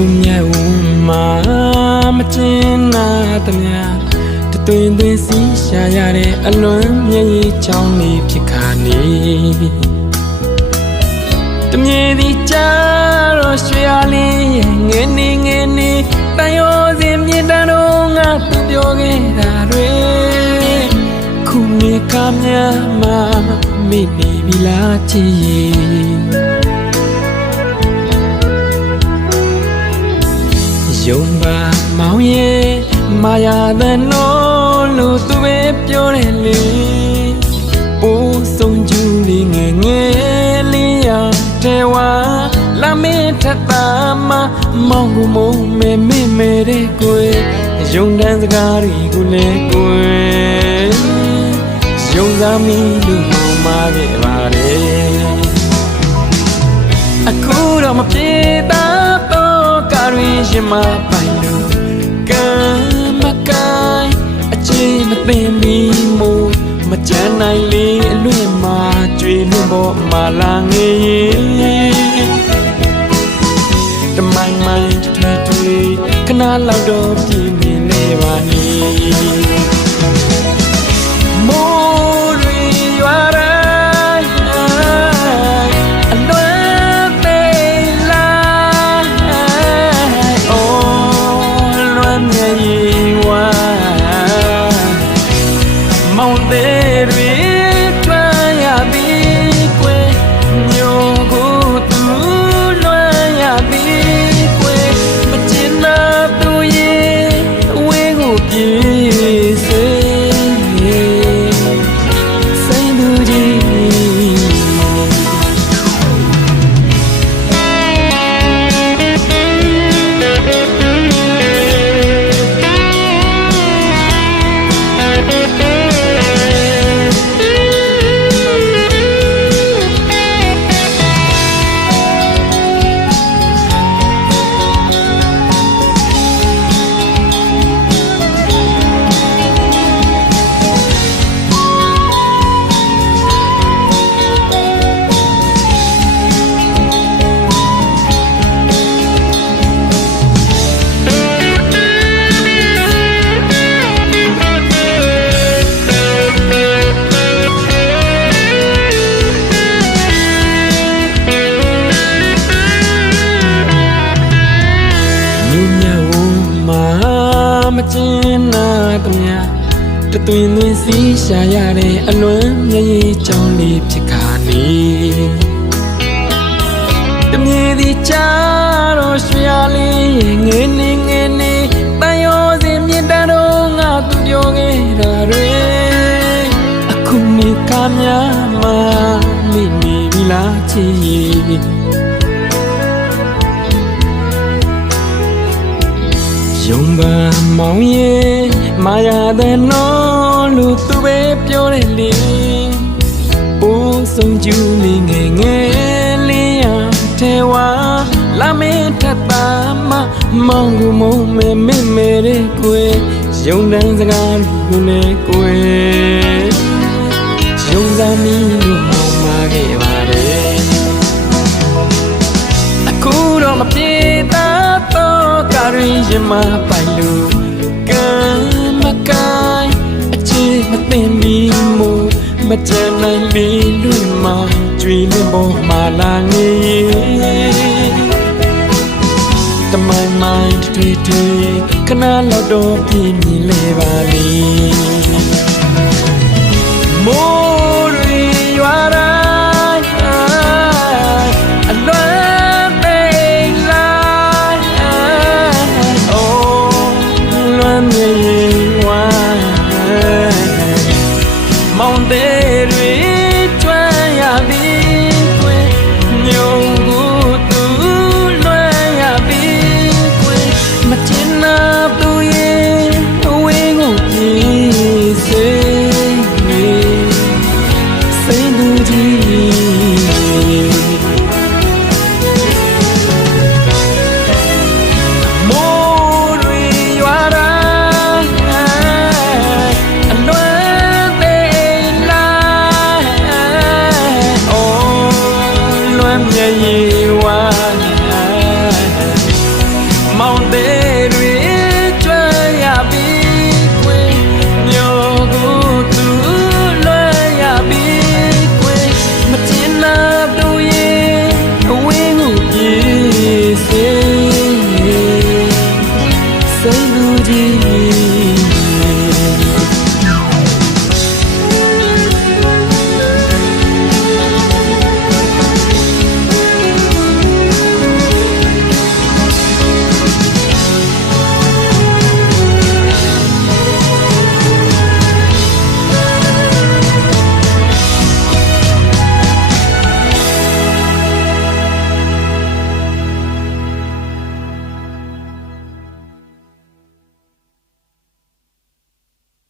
ရုံမြတ်ဦးမှာမကျင်နာသမျှတသွင်သွင်စီရှာရတဲ့အလွန်မြည်ရေးချောင်းလေးဖြစ်ခါနေတမြေဒီကြတော့ရွှေအားလေးရဲ့ငယ်နေငယ်နေတန်ရောစင်မြင့်တန်းတော့ငါသူပြောခဲ့တာတွေခုနေကမြမမိနေပြီလားချီရဲ့ ယုံပါမောင်ရဲ့မာယာသနောလို့သူပဲပြောတယ်လေပိုးဆုံးကျူလေးငယ်ငယ်လေးရတဲဝါလာမင်းထက်တာမမောင်ကူမုံမဲမဲမဲတဲ့ကိုယ်ယုံတန်းစကားတွေကိုလည်းကိုယ်ယုံစားမိလို့မောင်မာခဲ့ပါတယ်အခုတော့မပြေတာ တော့ကာရီရှင်မပိုင်လို့ကံမကိုင်းအချင်းမသိမီမို့မကြမ်းနိုင်လေအလွင့်မှာကြွေလွင့်ပေါ်မှာလာငေးတမိုင်းမိုင်းထွေထွေခဏလောက်တော့ပြင်းနေလေပါနေမိုး ကျင်းနာတမယတသွင်သွင်စီးရှာရတဲ့အလွန်မျက်ရည်ချောင်းလေးဖြစ်ခါနေတမြေဒီချာတော့ရွှေအားလေးရဲ့ငယ်နေငယ်နေတန်ရောစင်မြင့်တန်းတော့ငါသူပြောခဲ့တာတွေအခုနေကများမှမိနေပြီလားချစ်ရင် ယုံပါမောင်ရဲ့မာယာတဲ့နော်လူသူပဲပြောတယ်လေပိုးဆုံးကျူးလေးငယ်ငယ်လေးရတဲဝါလာမင်းထပ်တာမမောင်ကူမုံမဲမဲမဲတဲ့ကွယ်ယုံတန်းစကားကိုလည်းကွယ်ယုံစားမီ မပိုင်လို့ကံမကိုင်းအချစ်မသိမီမို့မကြမ်းနိုင်လေလွင့်မှာကြွေလွင့်ပေါ်မှာလာငေးတမိုင်းမိုင်းထွေထွေခဏလောက်တော့ပြင်းမြင်လေပါလိ